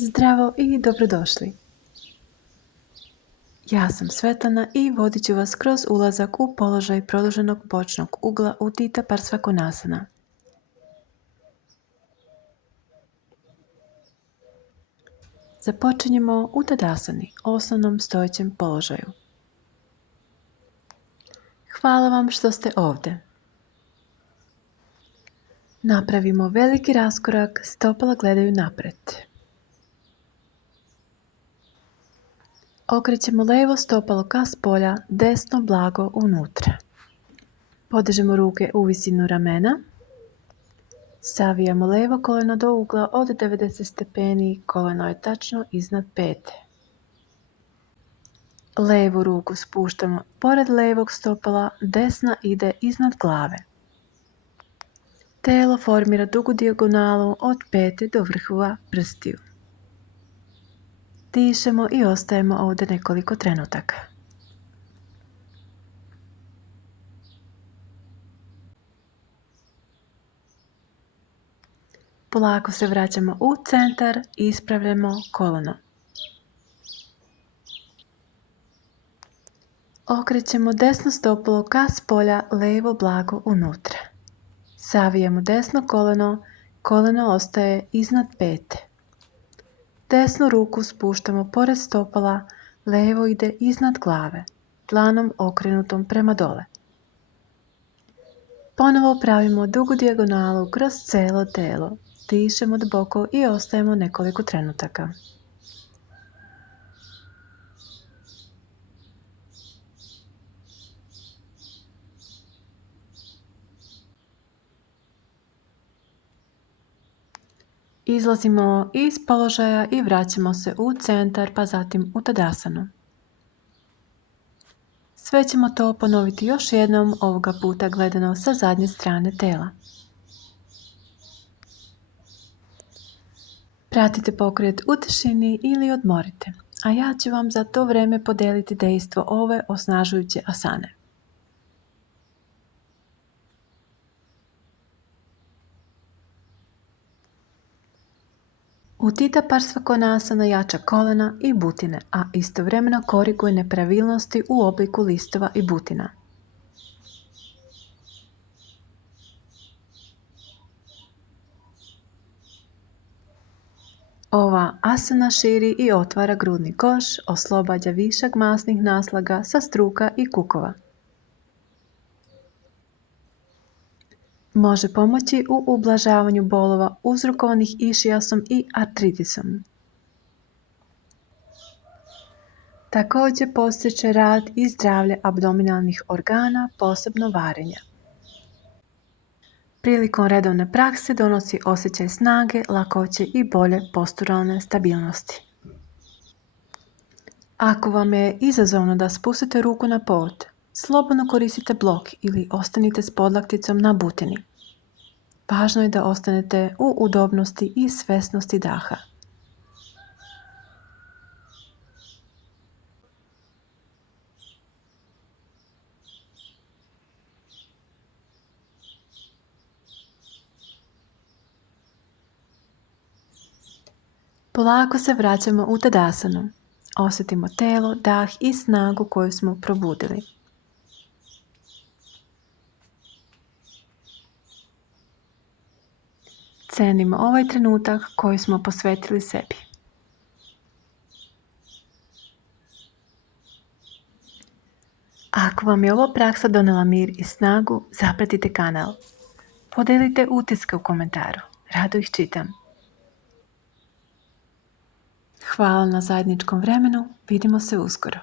Zdravo i dobrodošli. Ja sam Svetlana i vodit ću vas kroz ulazak u položaj produženog bočnog ugla Utthita Parsvakonasana. Započinjemo u Tadasani, osnovnom stojećem položaju. Hvala vam što ste ovdje. Napravimo veliki raskorak, stopala gledaju naprijed. Okrećemo levo stopalo ka spolja, desno blago unutra. Podižemo ruke u visinu ramena. Savijamo levo koleno do ugla od 90 stepeni, koleno je tačno iznad pete. Levu ruku spuštamo pored levog stopala, desna ide iznad glave. Telo formira dugu dijagonalu od pete do vrhova prstiju. Dišemo i ostajemo ovdje nekoliko trenutaka. Polako se vraćamo u centar i ispravljamo koleno. Okrećemo desno stopalo ka spolja, levo blago unutra. Savijamo desno koleno, koleno ostaje iznad pete. Desnu ruku spuštamo pored stopala, levo ide iznad glave, dlanom okrenutom prema dole. Ponovo pravimo dugu dijagonalu kroz cijelo telo. Dišemo duboko i ostajemo nekoliko trenutaka. Izlazimo iz položaja i vraćamo se u centar, pa zatim u Tadasanu. Sve ćemo to ponoviti još jednom, ovoga puta gledano sa zadnje strane tela. Pratite pokret u tišini ili odmorite, a ja ću vam za to vrijeme podijeliti dejstvo ove osnažujuće asane. Utthita Parsvakonasana jača kolena i butine, a istovremeno koriguje nepravilnosti u obliku listova i butina. Ova asana širi i otvara grudni koš, oslobađa višak masnih naslaga sa struka i kukova. Može pomoći u ublažavanju bolova uzrokovanih išijasom i artritisom. Također postiče rad i zdravlje abdominalnih organa, posebno varenja. Prilikom redovne prakse donosi osjećaj snage, lakoće i bolje posturalne stabilnosti. Ako vam je izazovno da spustite ruku na pod, slobodno koristite blok ili ostanite s podlakticom na butini. Važno je da ostanete u udobnosti i svesnosti daha. Polako se vraćamo u Tadasanu. Osjetimo telo, dah i snagu koju smo probudili. Cenimo ovaj trenutak koji smo posvetili sebi. Ako vam je ova praksa donela mir i snagu, zapratite kanal. Podelite utiske u komentaru. Rado ih čitam. Hvala na zajedničkom vremenu. Vidimo se uskoro.